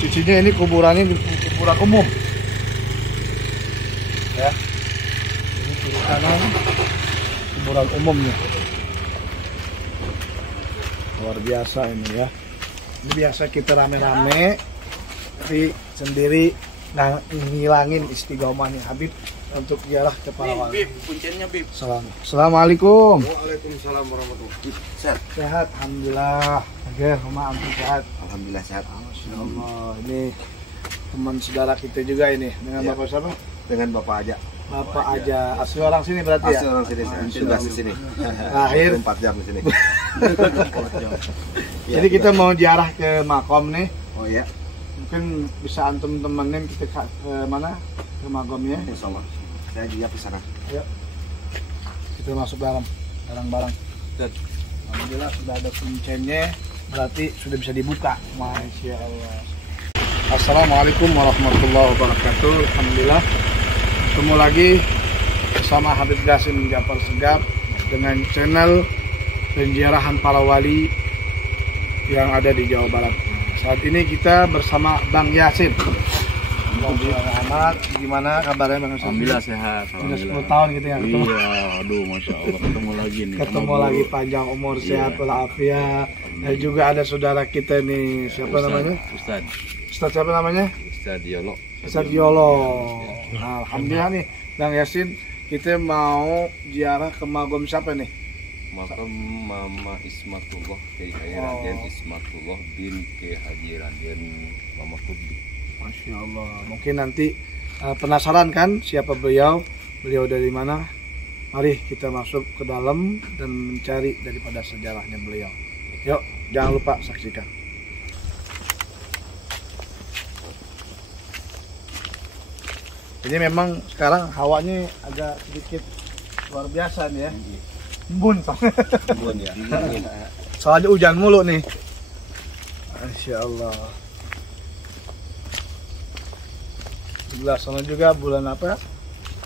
Sisinya ini kuburan umum. Ya. Ini kiri kanan kuburan umumnya. Luar biasa ini ya. Ini biasa kita rame-rame, tapi sendiri ngilangin istiqomahnya Habib untuk ziarah ke para wali. Bib, kuncinya Bib. Assalamualaikum. Waalaikumsalam warahmatullahi wabarakatuh. Sehat, alhamdulillah. Agar rumah antum sehat. Alhamdulillah sehat. Masya Allah. Ini teman saudara kita juga ini. Dengan Ya. Bapak siapa? Dengan Bapak aja. Bapak aja. Asli orang sini berarti ya? Asli orang sini, tugas di sini. Lahir 4 jam di sini. Jadi kita mau ziarah ke makom nih. Oh iya. Mungkin bisa antum temenin kita ke mana? Ke makomnya. Insyaallah. Saya juga ke sana. Ayo. Kita masuk dalam barang-barang. Alhamdulillah sudah ada kuncinya. Berarti sudah bisa dibuka. Masya Allah. Assalamualaikum warahmatullahi wabarakatuh. Alhamdulillah. Ketemu lagi bersama Habib Qasim Jafar Segaf dengan channel penziarahan para wali yang ada di Jawa Barat. Saat ini kita bersama Bang Yasin. Bang Ahmad, gimana kabarnya Bang Yasin? Alhamdulillah sehat. Sudah 10 tahun gitu ya ketemu. Iya, aduh masya Allah ketemu lagi nih. Ketemu lagi panjang umur, sehat walafiat. Dan juga ada saudara kita nih, siapa namanya? Ustadz siapa namanya? Ustadz Yolo. Ustadz Yolo. Nah, alhamdulillah nih, Bang Yasin, kita mau ziarah ke magom siapa nih? Makam Mama Ismatullah Kiai Raden Ismatullah bin Kiai Haji Raden Mama Kubi. Masya Allah. Mungkin nanti penasaran kan siapa beliau? Beliau dari mana? Mari kita masuk ke dalam dan mencari daripada sejarahnya beliau. Yuk, jangan lupa saksikan. Ini memang sekarang hawanya agak sedikit luar biasa nih ya. Embun. Ya. Soalnya hujan mulu nih. Masya Allah. Sebelah sana juga bulan apa?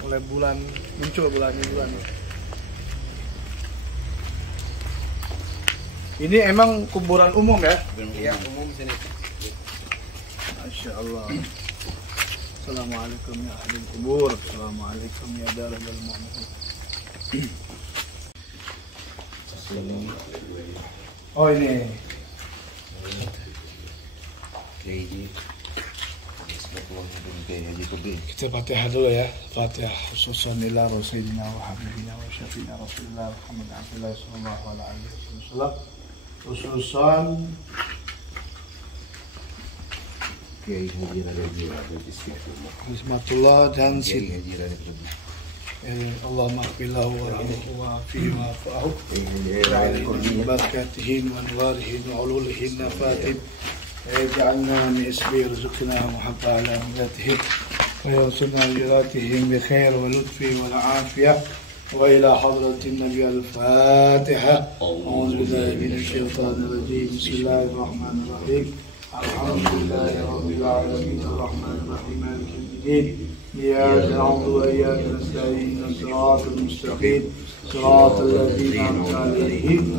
Mulai bulan muncul bulan. Ini emang kuburan umum ya? Iya, umum sini. Masya Allah. Assalamualaikum ya ahli kubur. Assalamualaikum ya darul mu'min. Oh ini. Kita Fatihah dulu ya. Fatihah khususan ila Rasulina wa Habibina wa Syafi'ina Rasulullah Muhammad Abdullah sallallahu alaihi wasallam. Khususan Kiai Haji Raden Ismatullah dan Kiai Haji Raden Allahumma qillahu warhamhu wa'afihi wa'afahu wa'alim barakatihim wa anwarihim wa ululihin nafatihim ij'alna min isbi rizqina muhabba ala millatihim wa yansuna liratihim bi khair wa lutfi wa afiyah wa ila hadratin nabi al-fatiha a'udhu billahi minash shaitanir rajim bismillahir rahmanir rahim alhamdulillahi rabbil alamin arrahmanir rahim maliki yawmiddin إياك نعبد وإياك نستعين الصراط المستقيم صراط الذين أنعمت عليهم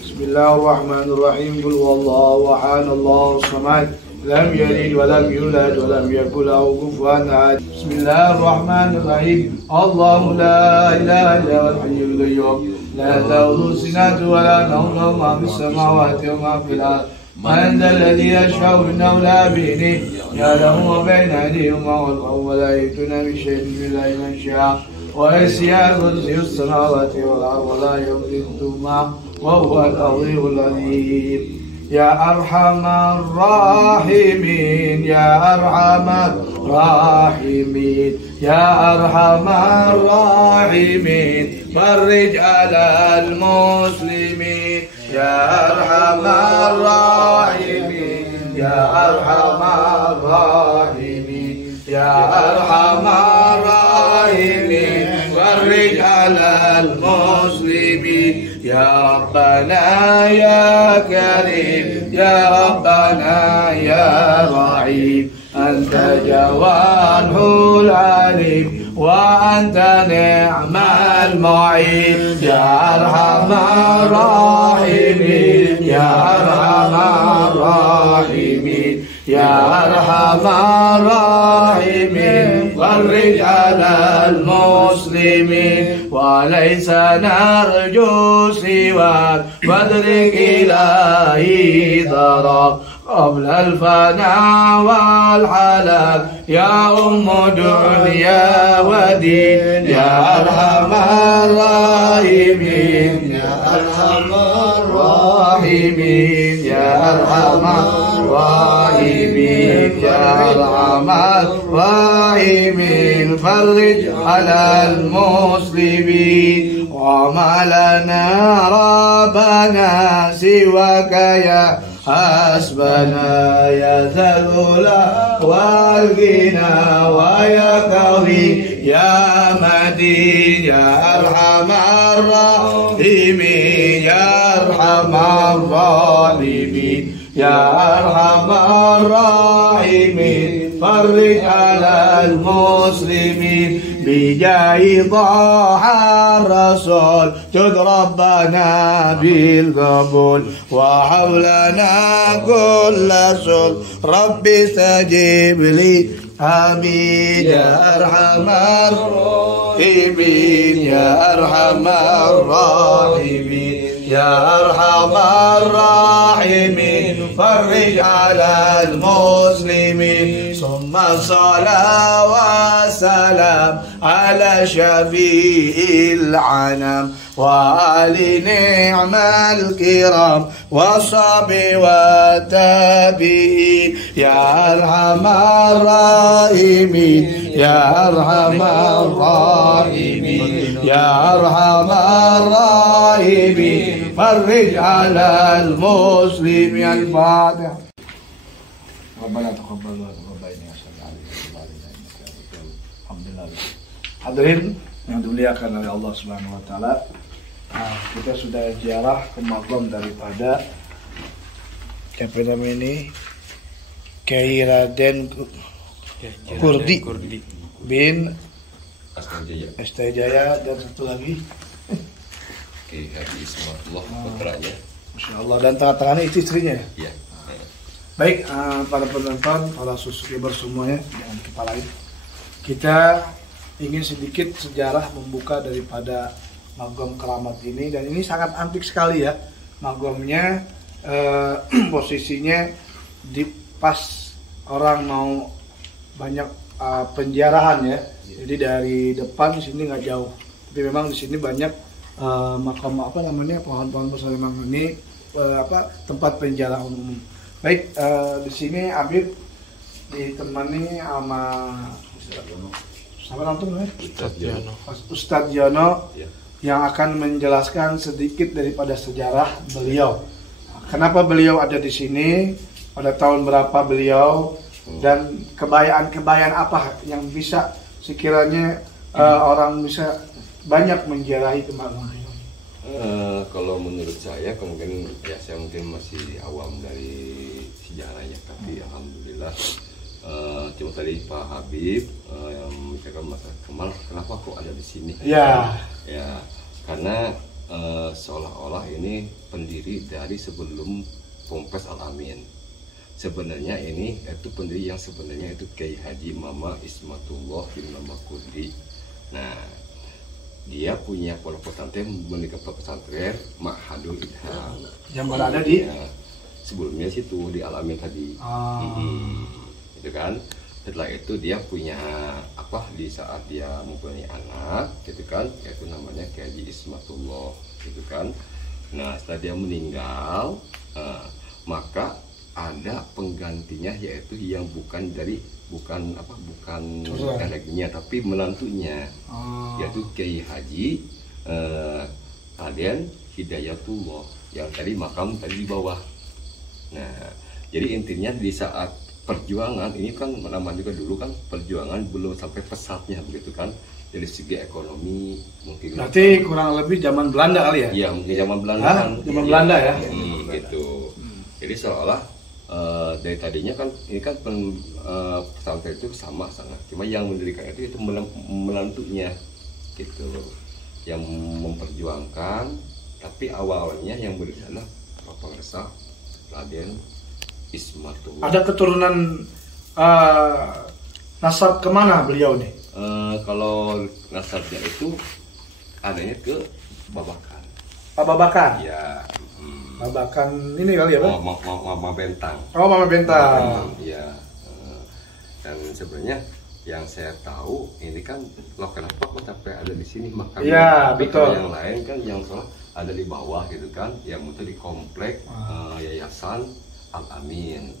بسم الله الرحمن الرحيم قل هو الله أحد الله الصمد لم يلد ولم يولد ولم يكن له كفوا أحد بسم الله الرحمن الرحيم الله لا إله إلا هو الحي القيوم لا تأخذه سنة ولا نوم له ما في السماوات وما في الأرض من ذا الذي يشفع إنه لا بإذنه يعلم ما بين أيديهم وما خلفهم ولا يأتون بشيء إلا من شاء ويسع كرسي السماوات والأرض ولا يؤوده وهو العظيم العظيم يا أرحم الراحمين يا أرحم الراحمين يا أرحم الراحمين فرج على المسلمين يا أرحم الراحمين يا أرحم الراحمين يا أرحم الراحمين فرج على المسلمين يا ربنا يا كريم يا ربنا يا رحيم أنت جواد العليم وأنت نعم المعين يا أرحم الراحمين يا أرحم الراحمين يا أرحم الراحمين فرج على المسلمين وليس نرجو سواك فادرك إلهي ضرر قبل الفناء والحلال يا دنيا ودين يا أرحم الراحمين يا أرحم الراحمين يا أرحم الراحمين يا أرحم الراحمين فرج على المسلمين وما لنا ربنا سواك يا حسبنا يا ذا العلا والغنى ويا قوي يا متين يا أرحم الراحمين يا أرحم الراحمين يا أرحم الراحمين فرج على المسلمين بجاه طه الرسول جد ربنا بالقبول وحولنا كل سول ربي استجب لي آمين يا أرحم الراحمين يا أرحم الراحمين يا أرحم الراحمين فرج على المسلمين ثم الصلاة والسلام على شفيع العنام وآل نعم الكرام والصحب والتابعين يا أرحم الراحمين يا أرحم الراحمين يا أرحم الراحمين فرج على المسلمين الفاتحة ربنا تقبل Hadirin yang dimuliakan oleh Allah Subhanahu wa taala. Kita sudah ziarah ke makam daripada siapa namanya ini? Kiai Raden Kurdi bin Astajaya dan satu lagi Kiai Haji Ismatullah putranya. Masya Allah, dan tengah-tengahnya itu istrinya. Iya. Baik, para penonton, para subscriber semuanya, jangan kepalain. Kita ingin sedikit sejarah membuka daripada magam keramat ini, dan ini sangat antik sekali ya magamnya. Posisinya di pas orang mau banyak penjarahan ya, jadi dari depan sini nggak jauh, tapi memang di sini banyak makam apa namanya, pohon-pohon besar, memang ini tempat penjara umum. Baik, di sini Habib ditemani sama nonton ya? Ustadz Jono ya, yang akan menjelaskan sedikit daripada sejarah beliau. Kenapa beliau ada di sini, pada tahun berapa beliau, dan kebayaan apa yang bisa sekiranya orang bisa banyak menziarahi kemaluan. Kalau menurut saya mungkin ya, saya mungkin masih awam dari sejarahnya, tapi alhamdulillah cuma tadi Pak Habib yang menceritakan Mas Kemal kenapa kok ada di sini. Ya. Ya, karena seolah-olah ini pendiri dari sebelum Ponpes Al-Amin. Sebenarnya ini itu pendiri yang sebenarnya itu Kiai Haji Mama Ismatullah bin Mama Kurdi. Nah, dia punya pondok pesantren, memiliki pondok pesantren Ma'hadul Ilham yang berada di sebelumnya situ di Al-Amin tadi. Gitu kan. Setelah itu dia punya di saat dia mempunyai anak gitu kan, yaitu namanya Kiai Haji Ismatullah gitu kan. Nah, setelah dia meninggal, maka ada penggantinya, yaitu yang bukan anaknya tapi menantunya, yaitu Kiai Haji Raden Hidayatullah yang tadi makam tadi di bawah. Nah, jadi intinya di saat perjuangan ini kan, namanya juga dulu kan perjuangan belum sampai pesatnya begitu kan, dari segi ekonomi mungkin. Berarti kurang lebih zaman Belanda kali ya? Iya, mungkin zaman Belanda. Zaman Belanda ya? Gitu. Jadi seolah dari tadinya kan ini kan pesantren itu sama sangat, cuma yang mendirikan itu menantunya gitu, yang memperjuangkan. Tapi awalnya yang berdiri adalah Papangresa Raden Ismatul. Ada keturunan nasab kemana beliau nih? Kalau nasabnya itu adanya ke Babakan. Pak Babakan. Ya. Babakan ini kali ya, Pak? Mama Bentang. Oh, Mama Bentang. Iya. Dan sebenarnya yang saya tahu ini kan loh kenapa kok sampai ada di sini makamnya. Iya, tapi betul. kalau yang lain kan yang salah ada di bawah gitu kan, yang muncul di komplek Yayasan Al-Amin.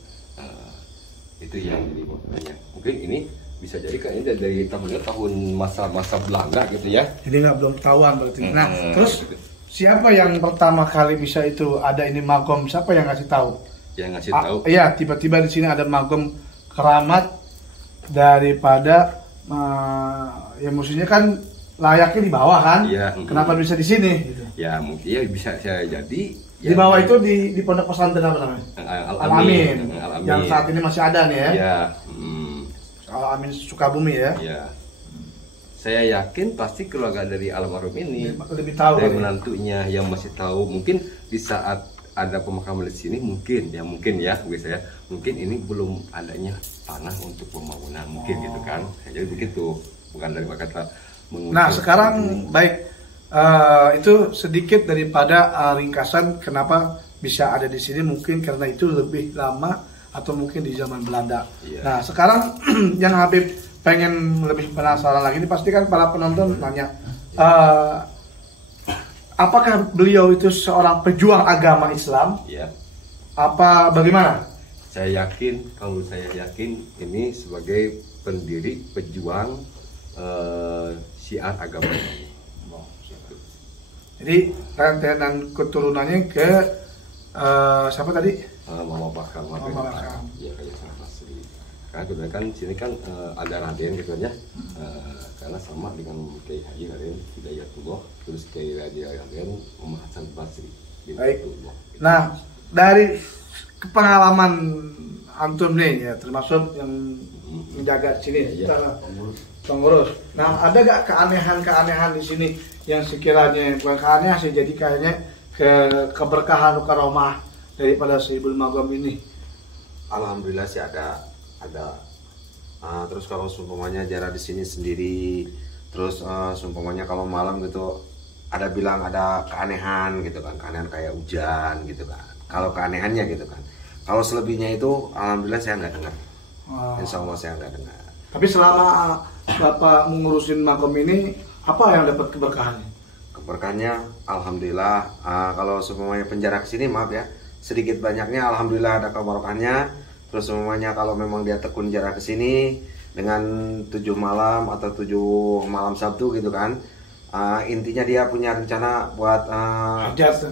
Itu yang jadi maksudnya. Mungkin ini bisa jadi kan ini dari tahun masa Belanda gitu ya. Jadi belum ketahuan berarti. Nah, terus siapa yang pertama kali bisa itu ada ini magom? Siapa yang ngasih tahu? Yang ngasih tahu. Iya, tiba-tiba di sini ada magom keramat daripada ya musuhnya kan layaknya di bawah kan? Iya. Kenapa bisa di sini? Gitu. Ya mungkin ya bisa saya jadi. Di bawah itu di pondok pesantren apa namanya? Al-Amin. Yang saat ini masih ada nih ya? Iya. Al-Amin Sukabumi ya? Iya. Saya yakin pasti keluarga dari almarhum ini lebih tahu dari menantunya yang masih tahu. Mungkin di saat ada pemakaman di sini mungkin ya saya mungkin ini belum adanya tanah untuk pembangunan mungkin gitu kan. Jadi begitu, bukan dari kata. Nah sekarang baik itu sedikit daripada ringkasan kenapa bisa ada di sini, mungkin karena itu lebih lama atau mungkin di zaman Belanda. Iya. Nah sekarang yang Habib pengen lebih penasaran lagi, ini pasti kan para penonton nanya, apakah beliau itu seorang pejuang agama Islam? Iya. Apa bagaimana? Saya yakin ini sebagai pendiri pejuang syiar agama ini. Jadi rentetan keturunannya ke siapa tadi? Mama Bakam. Ya kayak sama asli. Karena kemudian kan sini kan ada Raden gitu ya. Karena sama dengan Kiai Haji Raden Hidayatullah, terus Kiai Raden Muhammad Hasan Basri. Baik. Nah dari pengalaman antum nih ya, termasuk yang menjaga sini, pengurus. Nah ada gak keanehan di sini yang sekiranya bukan keanehan sih, jadi kayaknya keberkahan karomah daripada Sayyidul Magom ini? Alhamdulillah sih ada. Terus kalau sumpamanya jarak di sini sendiri, terus sumpamanya kalau malam gitu ada bilang ada keanehan gitu kan, keanehan kayak hujan gitu kan. Kalau keanehannya gitu kan. Kalau selebihnya itu alhamdulillah saya nggak dengar. Insya Allah saya nggak dengar. Tapi selama Bapak mengurusin makom ini, apa yang dapat keberkahannya? Keberkahannya alhamdulillah. Kalau semuanya penjara kesini maaf ya, sedikit banyaknya alhamdulillah ada keberkahannya. Terus semuanya kalau memang dia tekun jarak kesini dengan 7 malam atau 7 malam Sabtu gitu kan, intinya dia punya rencana buat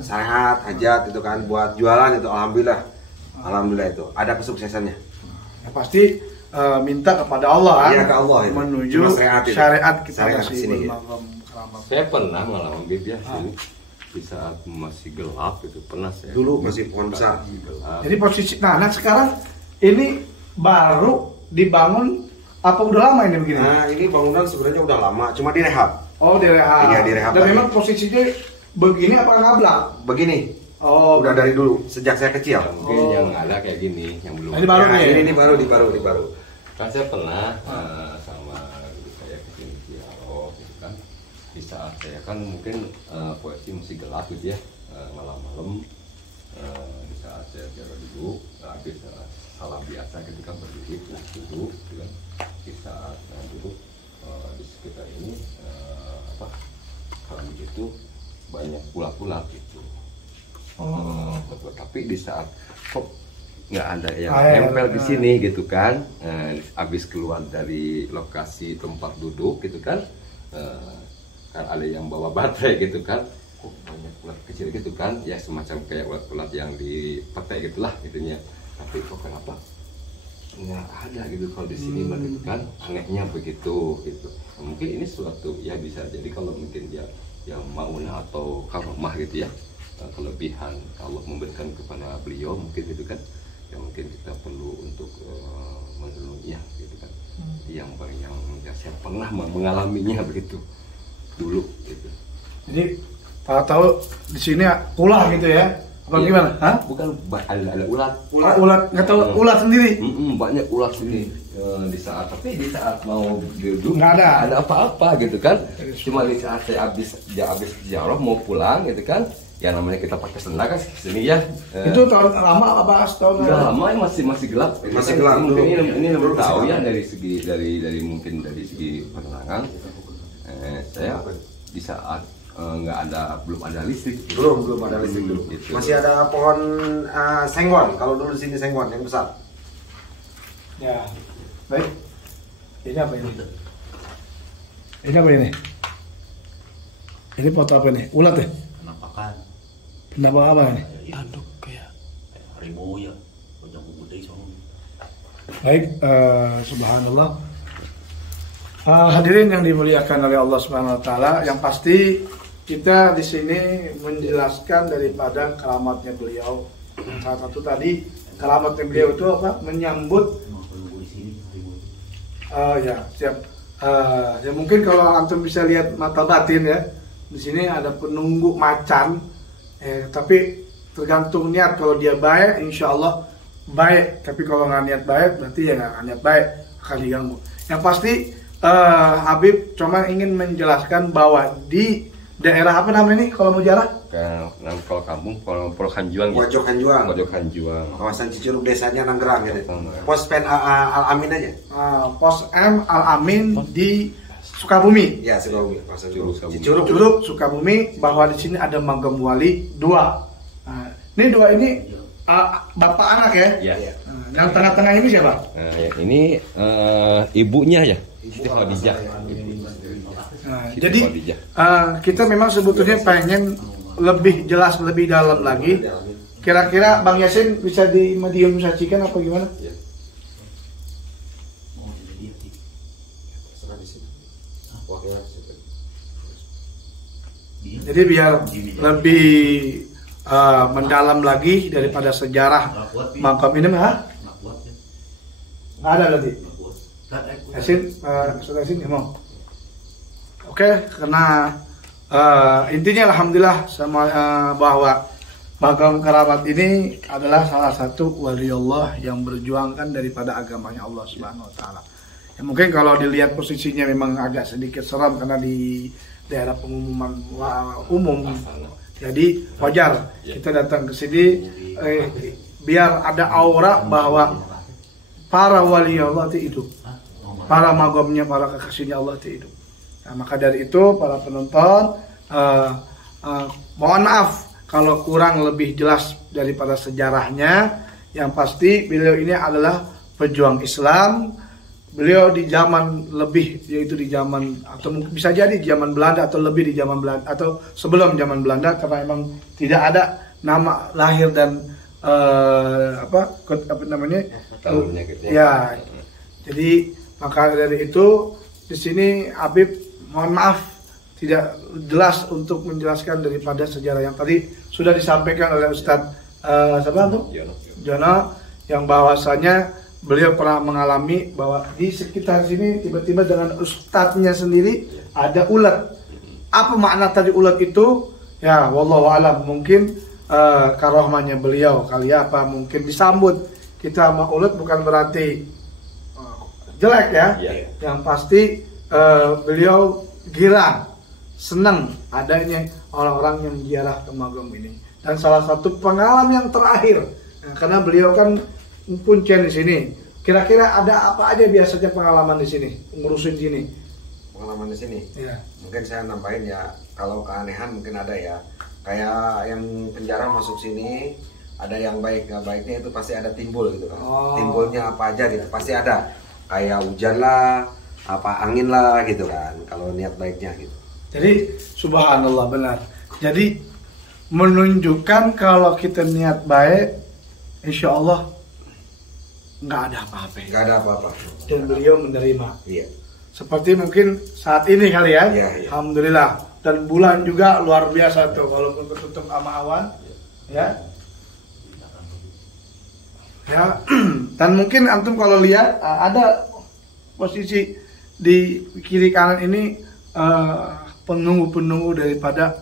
syariat, hajat itu kan, buat jualan itu alhamdulillah itu ada kesuksesannya. Ya, pasti minta kepada Allah, ya, ke Allah itu. menuju syariat kita sini. Saya pernah ngalamin ya sini di saat masih gelap itu pernah saya. Dulu masih pohon besar. Jadi posisi, nah sekarang ini baru dibangun apa udah lama ini begini? Nah ini bangunan sebenarnya udah lama, cuma direhab. Oh direhab. Iya direhab. Dan memang posisinya begini apa ngablak? Begini. Oh, udah dari dulu, sejak saya kecil. Mungkin yang ada kayak gini, yang belum. Ini baru ya, nih. Ini baru. Kan saya pernah sama saya kesini Ciaro, gitu kan. Di saat saya kan mungkin posisi masih gelap gitu ya, malam-malam. Di saat saya Ciaro duduk, habis salam biasa gitu kan, berdiri duduk, gitu kan. Di saat duduk di sekitar ini kalau begitu banyak ulat-ulat gitu. Tapi di saat kok nggak ada yang nempel di sini gitu kan, habis keluar dari lokasi tempat duduk gitu kan, kan ada yang bawa baterai gitu kan, kok banyak ulat kecil gitu kan, ya semacam kayak ulat-ulat yang di petai gitulah gitunya. Tapi kok kenapa nggak ada gitu kalau di sini gitu kan, anehnya begitu gitu. Mungkin ini suatu ya bisa jadi kalau mungkin dia yang mauna atau karomah gitu ya, kelebihan Allah memberikan kepada beliau mungkin gitu kan, ya mungkin kita perlu untuk menolongnya gitu kan. Yang saya pernah mengalaminya begitu dulu gitu. Jadi tahu-tahu di sini pula gitu ya, Apa gimana? Hah? Bukan, ada ulat. Ulat, nggak tahu ulat sendiri. Banyak ulat sini di saat mau duduk Nggak ada apa-apa gitu kan. Cuma di saat dia habis ziarah mau pulang gitu kan. Ya namanya kita pakai sendal kan sini ya. Itu tahun lama apa setahun? Udah lama ya, masih gelap. Masih gelap. Ini lebih tahu ya dari segi mungkin dari segi penerangan. Saya di saat belum ada listrik. Belum ada listrik dulu. Gitu. Masih ada pohon senggon. Kalau dulu di sini senggon yang besar. Ya, baik. Ini apa ini? Ini apa ini? Ini foto apa ini? Ulat ya? Penampakan. Pendapat apa ini? Tanduk kayak harimau ya. Banyak gede soalnya. Baik, subhanallah. Hadirin yang dimuliakan oleh Allah Subhanahu wa taala, yang pasti kita di sini menjelaskan daripada keramatnya beliau. Salah satu tadi keramatnya beliau itu apa? Menyambut ya, siap. Ya mungkin kalau antum bisa lihat mata batin ya. Di sini ada penunggu macan. Tapi tergantung niat. Kalau dia baik, insya Allah baik. Tapi kalau nggak niat baik, berarti ya nggak niat baik, akan diganggu. Yang pasti Habib cuma ingin menjelaskan bahwa di daerah apa namanya ini kalau mau jalan? Kalau kampung Pojok Hanjuang. Pojok Hanjuang. Kawasan Cicurug, desanya Nanggerang gitu. Pos Pen Al-Amin aja. Pos M Al-Amin di Sukabumi. Ya, Sukabumi. Cicurug Sukabumi, bahwa di sini ada Magam Wali 2. Nah, ini 2 ini bapak anak ya? Iya. Yang tengah-tengah ini siapa? Ini ibunya ya. Siti Khadijah. Nah, jadi kita memang sebetulnya pengen lebih jelas, lebih dalam lagi. Kira-kira Bang Yasin bisa dimedium sajikan apa gimana? Jadi biar lebih mendalam lagi daripada sejarah makam ini mah. Nggak ada berarti. Yasin, Ustaz Yasin mau. Oke, karena intinya alhamdulillah sama bahwa makam keramat ini adalah salah satu waliullah yang berjuangkan daripada agamanya Allah Subhanahu wa taala. Ya, mungkin kalau dilihat posisinya memang agak sedikit seram karena di daerah pengumuman umum. Jadi wajar kita datang ke sini biar ada aura bahwa para wali Allah itu hidup. Para magamnya, para kekasihnya Allah itu hidup. Nah, maka dari itu para penonton mohon maaf kalau kurang lebih jelas daripada sejarahnya. Yang pasti beliau ini adalah pejuang Islam. Beliau di zaman lebih, yaitu di zaman atau mungkin bisa jadi di zaman Belanda atau lebih di zaman Belanda atau sebelum zaman Belanda, karena memang tidak ada nama lahir dan apa namanya ya. Jadi maka dari itu di sini Habib mohon maaf tidak jelas untuk menjelaskan daripada sejarah yang tadi sudah disampaikan oleh Ustadz siapa tuh? Jono, yang bahwasanya beliau pernah mengalami bahwa di sekitar sini tiba-tiba dengan ustadznya sendiri ada ulat. Apa makna tadi ulat itu? Ya, wallahu alam, mungkin karomahnya beliau kali ya, apa mungkin disambut. Kita sama ulat bukan berarti jelek ya. Yang pasti beliau girang, senang adanya orang-orang yang ziarah ke makam ini. Dan salah satu pengalaman yang terakhir, karena beliau kan puncen di sini. Kira-kira ada apa aja biasanya pengalaman di sini, ngurusin sini? Pengalaman di sini. Ya. Mungkin saya nambahin ya, kalau keanehan mungkin ada ya. Kayak yang penjara masuk sini, ada yang baik, nggak baiknya itu pasti ada timbul gitu kan. Timbulnya apa aja gitu, pasti ada. Kayak hujan lah, apa angin lah gitu kan. Kalau niat baiknya gitu. Jadi subhanallah benar. Jadi menunjukkan kalau kita niat baik, insya Allah nggak ada apa-apa. Nggak ada apa-apa. Dan beliau menerima. Iya. Seperti mungkin saat ini kali ya. Iya. Alhamdulillah. Dan bulan juga luar biasa tuh, walaupun tertutup sama awan, ya. Ya. Dan mungkin antum kalau lihat ada posisi di kiri kanan ini penunggu-penunggu daripada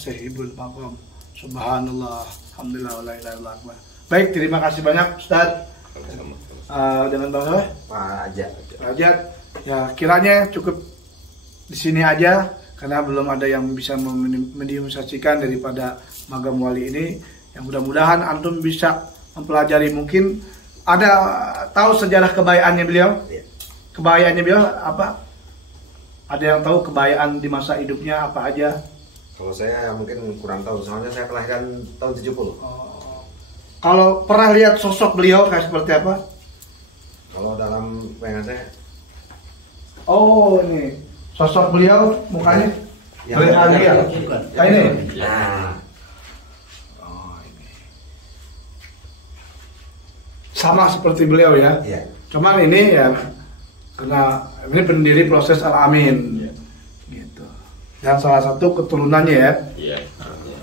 Syekh Ibul Maqam Subhanallah, alhamdulillah, la ilaha illallah. Baik, terima kasih banyak Ustaz. Dengan Bang siapa? Pak Ajat. Ya, kiranya cukup di sini aja karena belum ada yang bisa mendemonstrasikan daripada Magam Wali ini. Yang mudah-mudahan antum bisa mempelajari, mungkin ada tahu sejarah kebayaannya beliau? Iya. Kebayaannya beliau apa? Ada yang tahu kebayaan di masa hidupnya apa aja? Kalau saya mungkin kurang tahu, soalnya saya kelahiran tahun 70. Kalau pernah lihat sosok beliau kayak seperti apa? Kalau dalam bayangan saya, Oh, ini sosok beliau mukanya yang bahagia. Bukan. Kayak ini. nah, Oh, ini. Sama seperti beliau ya. iya. Cuman ini ya karena ini pendiri proses Al-Amin. Iya. Gitu. Dan salah satu keturunannya ya. Iya,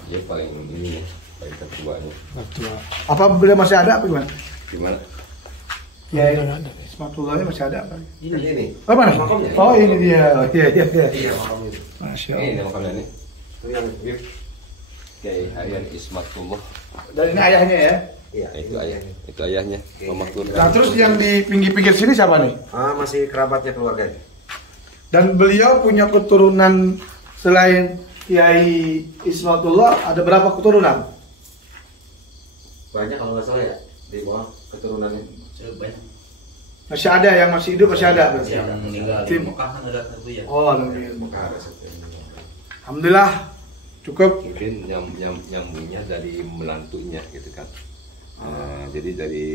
dia paling ini paling tertuanya. Betul. Apa beliau masih ada apa gimana? Gimana? Ya, Ismatullahnya masih ada apa? Ini. Oh, mana? Makamnya. Oh, ini dia. Oh, iya, iya, iya. Iya, makam itu. Masya Ini Allah. makamnya nih. Itu yang Kiai Aryan Ismatullah. Dan ini ayahnya ya. iya, Nah, itu ayahnya, Mama Kur. Nah, terus yang di pinggir-pinggir sini siapa nih? masih kerabatnya keluarga. Dan beliau punya keturunan selain Kiai Ismatullah, ada berapa keturunan? Banyak kalau nggak salah ya, di bawah keturunannya. Banyak. Masih ada yang masih hidup, masih ada. Masih Yang meninggal di Tim. Mekah kan ada satu ya. Oh, alhamdulillah. Mekah ada satu yang meninggal. Alhamdulillah cukup. Mungkin nyambungnya dari menantunya gitu kan. Jadi dari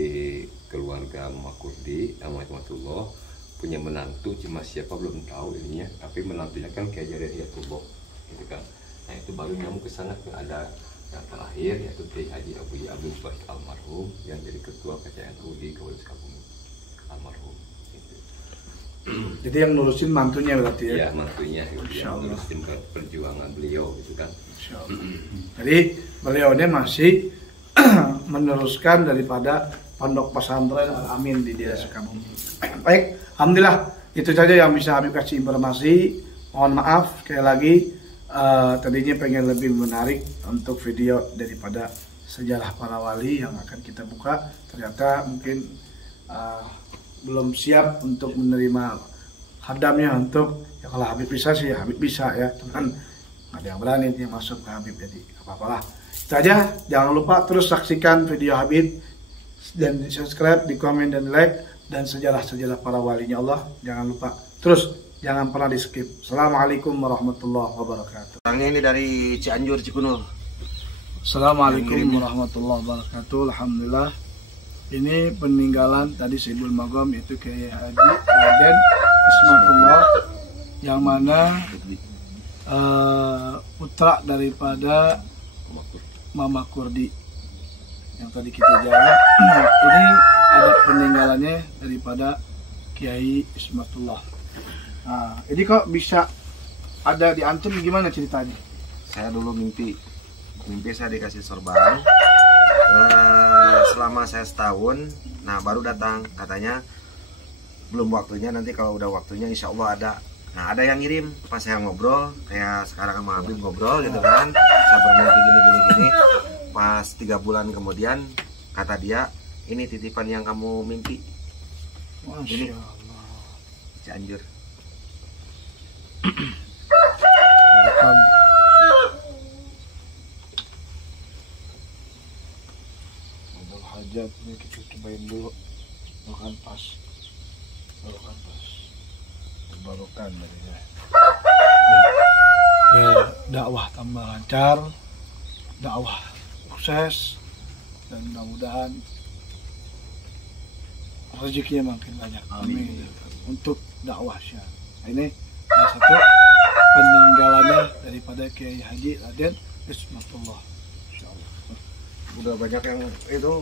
keluarga Makurdi sama Ismatullah punya menantu, cuma siapa belum tahu ininya, tapi menantunya kan Kiai Hidayatullah gitu kan. Nah itu baru nyambung ke sana, ada yang terakhir yaitu Kiai Haji Abdul Baik almarhum yang jadi ketua PCNU di Kabupaten Sukabumi almarhum gitu. Jadi yang nurusin mantunya berarti ya. Ya mantunya gitu, Masya yang Allah. ngurusin perjuangan beliau gitu kan. Masya Allah. Jadi beliau ini masih meneruskan daripada pondok pesantren Al-Amin di daerah Sukabumi. Baik, alhamdulillah itu saja yang bisa Habib kasih informasi. Mohon maaf sekali lagi tadinya pengen lebih menarik untuk video daripada sejarah para wali yang akan kita buka. Ternyata mungkin belum siap untuk menerima hadamnya untuk ya kalau Habib bisa sih Habib bisa ya, cuman nggak ada yang berani yang masuk ke Habib, jadi apa-apalah. Itu aja, jangan lupa terus saksikan video Habib dan di subscribe, di komen dan like, dan sejarah-sejarah para walinya Allah jangan lupa, terus jangan pernah di skip. Assalamualaikum warahmatullahi wabarakatuh. Orangnya ini dari Cianjur, Cikunul. Assalamualaikum warahmatullahi wabarakatuh. Alhamdulillah, ini peninggalan tadi Sayyidul Magam yaitu Kiai Haji Raden Ismatullah, yang mana putra daripada Mama Kurdi yang tadi kita jawab. Ini ada peninggalannya daripada Kiai Ismatullah. Nah, ini kok bisa ada diancam, gimana ceritanya? Saya dulu mimpi saya dikasih sorban. Selama saya setahun, nah baru datang katanya belum waktunya, nanti kalau udah waktunya insya Allah ada. Nah ada yang ngirim, pas saya ngobrol kayak sekarang sama Habib ngobrol gitu kan, saya bermimpi gini. Pas 3 bulan kemudian kata dia, ini titipan yang kamu mimpi. Masya Allah. Cianjur. Rekam. Modal hajat ini kita cobain dulu. Barukan pas. Barukan jadinya. Ya, dakwah tambah lancar, dakwah sukses, dan mudah-mudahan rezekinya makin banyak. Amin. Untuk dakwah Syah. Nah, ini salah satu peninggalannya daripada Kiai Haji Raden Ismatullah. Insyaallah. Udah banyak yang itu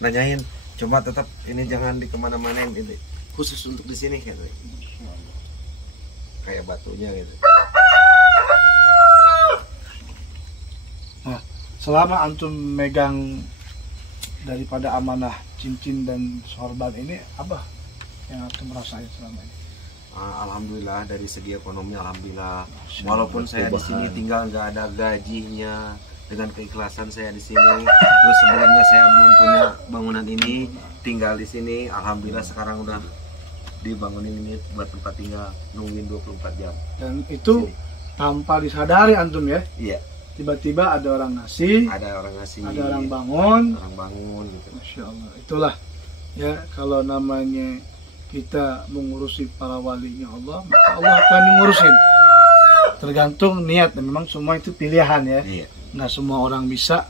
nanyain, cuma tetap ini jangan dikemana-manain, ini khusus untuk di sini gitu. Insyaallah. Kayak batunya gitu. Nah, selama antum megang daripada amanah cincin dan sorban ini, apa yang antum rasain selama ini? Alhamdulillah dari segi ekonomi alhamdulillah. Walaupun saya di sini tinggal nggak ada gajinya, dengan keikhlasan saya di sini. Terus sebelumnya saya belum punya bangunan ini, tinggal di sini. Alhamdulillah sekarang udah dibangunin ini buat tempat tinggal, nungguin 24 jam. Dan itu tanpa disadari antum ya. Iya. Tiba-tiba ada orang ngasih, Ada orang ngasih, ada orang bangun. gitu. Masya Allah. Itulah ya, kalau namanya kita mengurusi para walinya Allah, maka Allah akan mengurusin. Tergantung niat, dan memang semua itu pilihan ya. Iya. Nggak semua orang bisa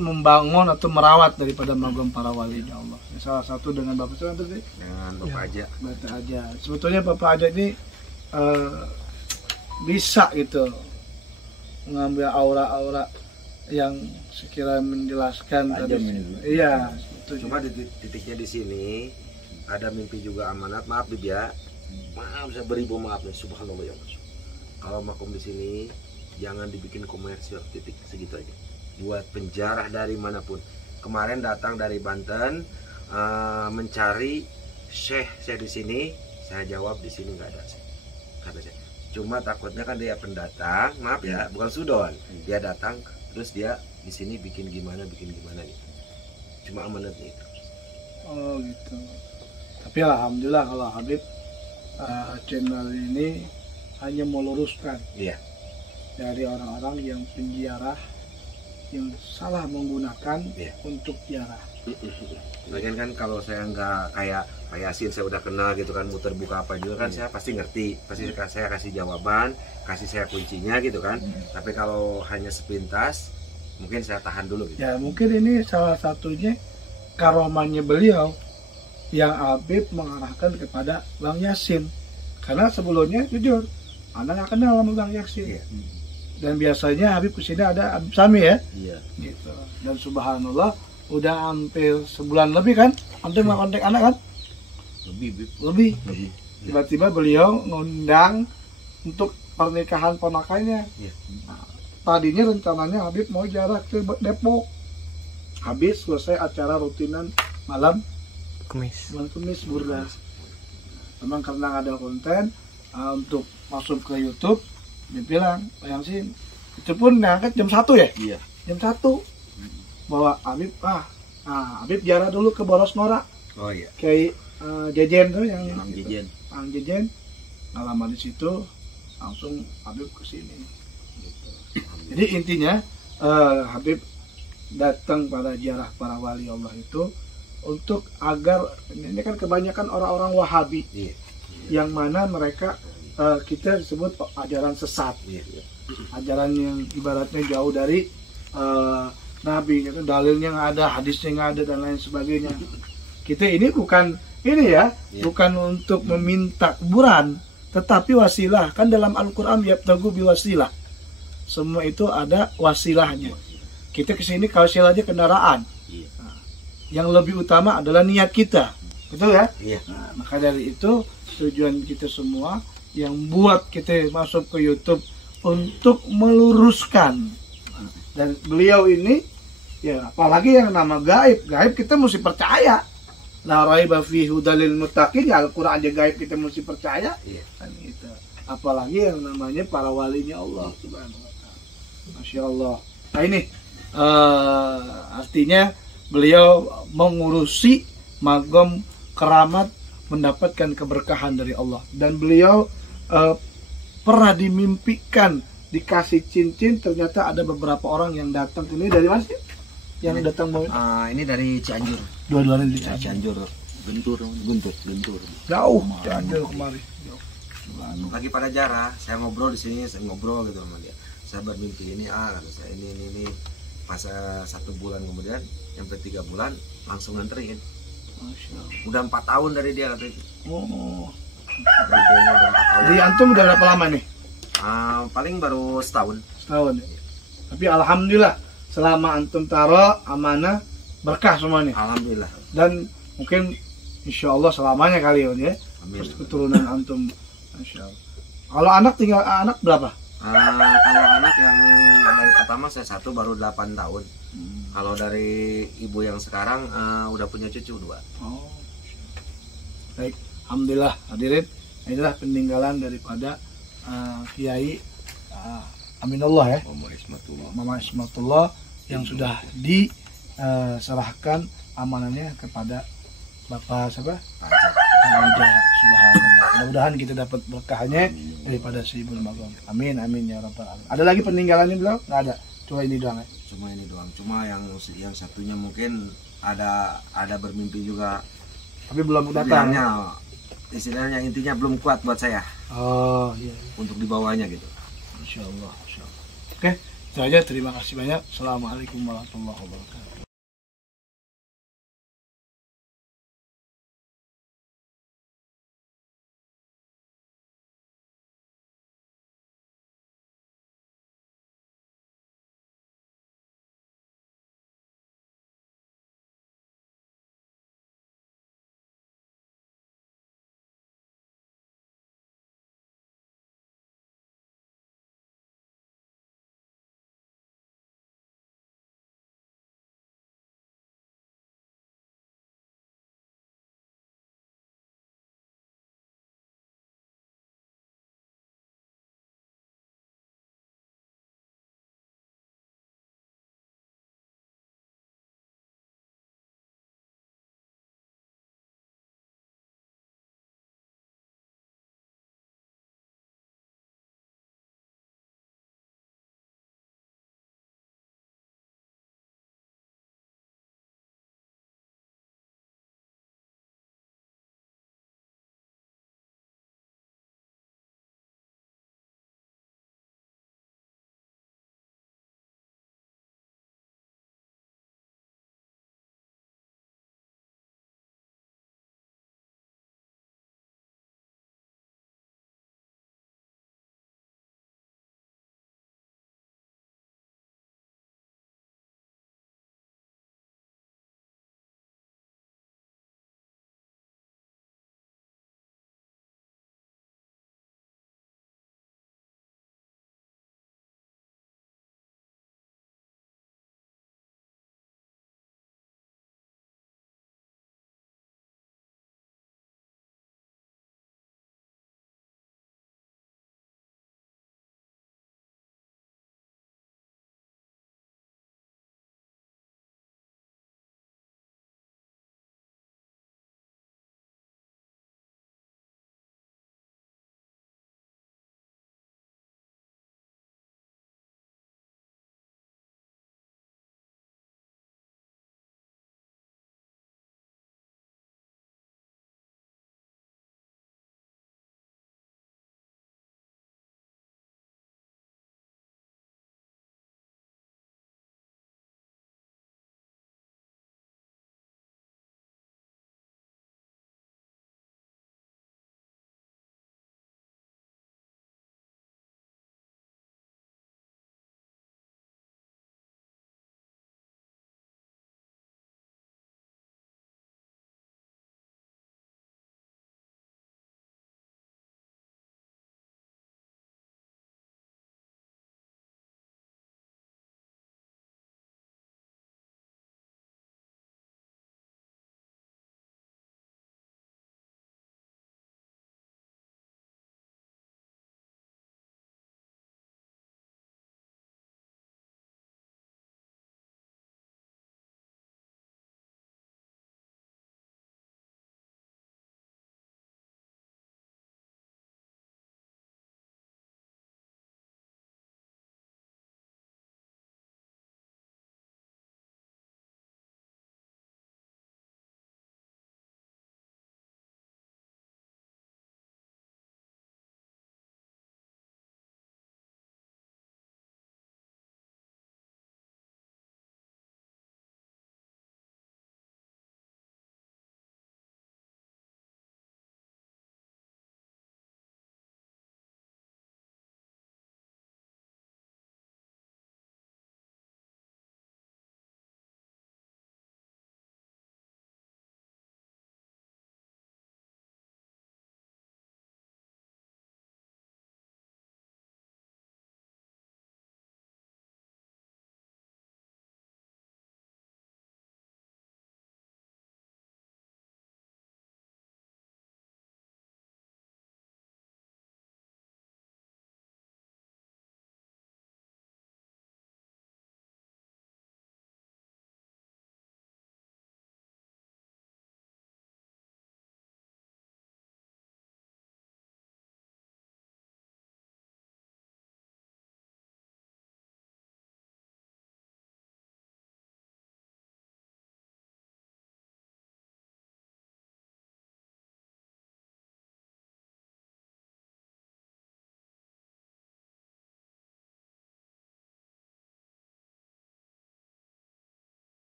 membangun atau merawat daripada magam para walinya Allah. Salah satu dengan Bapak itu tadi. Dengan Bapak Aja. Bapak Aja. Sebetulnya Bapak Aja ini bisa gitu mengambil aura-aura yang sekiranya menjelaskan tadi. Iya. Cuma titiknya di sini ada mimpi juga amanat. Maaf Bib ya. Maaf saya beribu maaf nih. Subhanallah ya Allah. Kalau makom di sini jangan dibikin komersial, titik segitu aja. Buat penjara dari manapun. Kemarin datang dari Banten mencari Syekh di sini. Saya jawab di sini nggak ada Syekh. Kata saya. Cuma takutnya kan dia pendatang, maaf ya, bukan sudon. Dia datang terus dia di sini bikin gimana nih. Cuma amanatnya itu. Oh gitu. Tapi alhamdulillah kalau Habib channel ini hanya meluruskan Iya. dari orang-orang yang penziarah yang salah menggunakan untuk ziarah. Lagian kan kalau saya nggak kayak Pak Yasin, saya udah kenal gitu kan, muter buka apa juga kan saya pasti ngerti, pasti saya kasih jawaban, kasih saya kuncinya gitu kan. Tapi kalau hanya sepintas, mungkin saya tahan dulu gitu. Ya mungkin ini salah satunya karomahnya beliau yang Habib mengarahkan kepada Bang Yasin. Karena sebelumnya jujur, Anda nggak kenal sama Bang Yasin. Iya. Dan biasanya Habib kesini ada Habib Sami ya. Iya. Gitu. Dan subhanallah udah hampir sebulan lebih kan Antum nggak kontak anak kan? Lebih. Tiba-tiba beliau ngundang untuk pernikahan ponakannya. Iya. Nah, tadinya rencananya Habib mau jarak ke Depok. Habis selesai acara rutinan malam Kemis Burda. Memang karena ada konten untuk masuk ke YouTube, dia bilang, Yasin, itu pun ngangkat jam 1 ya? Iya. Jam 1. Bawa Habib, Habib jarak dulu ke Boros Ngora. Oh iya. Kayak Jejen tuh yang Mang Jejen. Nggak lama di situ langsung Habib ke sini. Gitu. Jadi intinya Habib datang pada ziarah para wali Allah itu untuk agar ini kan kebanyakan orang-orang Wahabi yang mana mereka kita disebut ajaran sesat, ajaran yang ibaratnya jauh dari Nabi, itu dalilnya nggak ada, hadisnya nggak ada dan lain sebagainya. Kita ini bukan ini ya, bukan untuk meminta kuburan, tetapi wasilah. Kan dalam Al-Quran yabtagu biwasilah, semua itu ada wasilahnya. Kita kesini wasilahnya kendaraan. Nah, yang lebih utama adalah niat kita, betul ya? Nah, maka dari itu tujuan kita semua yang buat kita masuk ke YouTube untuk meluruskan. Dan beliau ini ya, apalagi yang nama gaib kita mesti percaya. La raiba fi hudalil muttaqin, ya Al-Qur'an aja gaib kita mesti percaya. Kan gitu. Apalagi yang namanya para walinya Allah Subhanahu wa taala. Masya Allah. Nah ini artinya beliau mengurusi magam keramat, mendapatkan keberkahan dari Allah. Dan beliau pernah dimimpikan dikasih cincin, ternyata ada beberapa orang yang datang ini dari mana sih? Yang datang mau ini dari Cianjur. Dua-duanya di Cianjur. Guntur. Jauh Cianjur kemarin. Lagi pada jarah, saya ngobrol di sini, saya ngobrol gitu sama dia. Saya bermimpi ini, kata saya ini. Pas 1 bulan kemudian, sampai 3 bulan langsung nganterin. Udah 4 tahun dari dia katanya. Oh. Dari dia udah 4 tahun. Jadi antum udah berapa lama nih? Paling baru setahun. Setahun ya. Tapi alhamdulillah selama antum taruh amanah berkah semuanya. Alhamdulillah. Dan mungkin insya Allah selamanya kali ya. Amin. Terus keturunan antum, insya Allah. Kalau anak tinggal anak berapa? Kalau anak yang dari pertama saya 1 baru 8 tahun. Kalau dari ibu yang sekarang udah punya cucu 2. Oh. Baik, alhamdulillah hadirin, inilah peninggalan daripada Kiai Aminullah ya, Mama Ismatullah yang sudah diserahkan amanannya kepada Bapak siapa? Raja. Subhanallah. Mudah-mudahan kita dapat berkahnya daripada Sayyidul Maghrib. Amin amin ya rabbal alamin. Ada lagi peninggalannya beliau? Nggak ada. Cuma ini doang ya. Cuma ini doang. Cuma yang satunya mungkin ada bermimpi juga. Tapi belum datang. Istilahnya intinya belum kuat buat saya. Oh iya. Untuk dibawanya gitu. Insyaallah. Oke, itu aja. Terima kasih banyak. Assalamualaikum warahmatullahi wabarakatuh.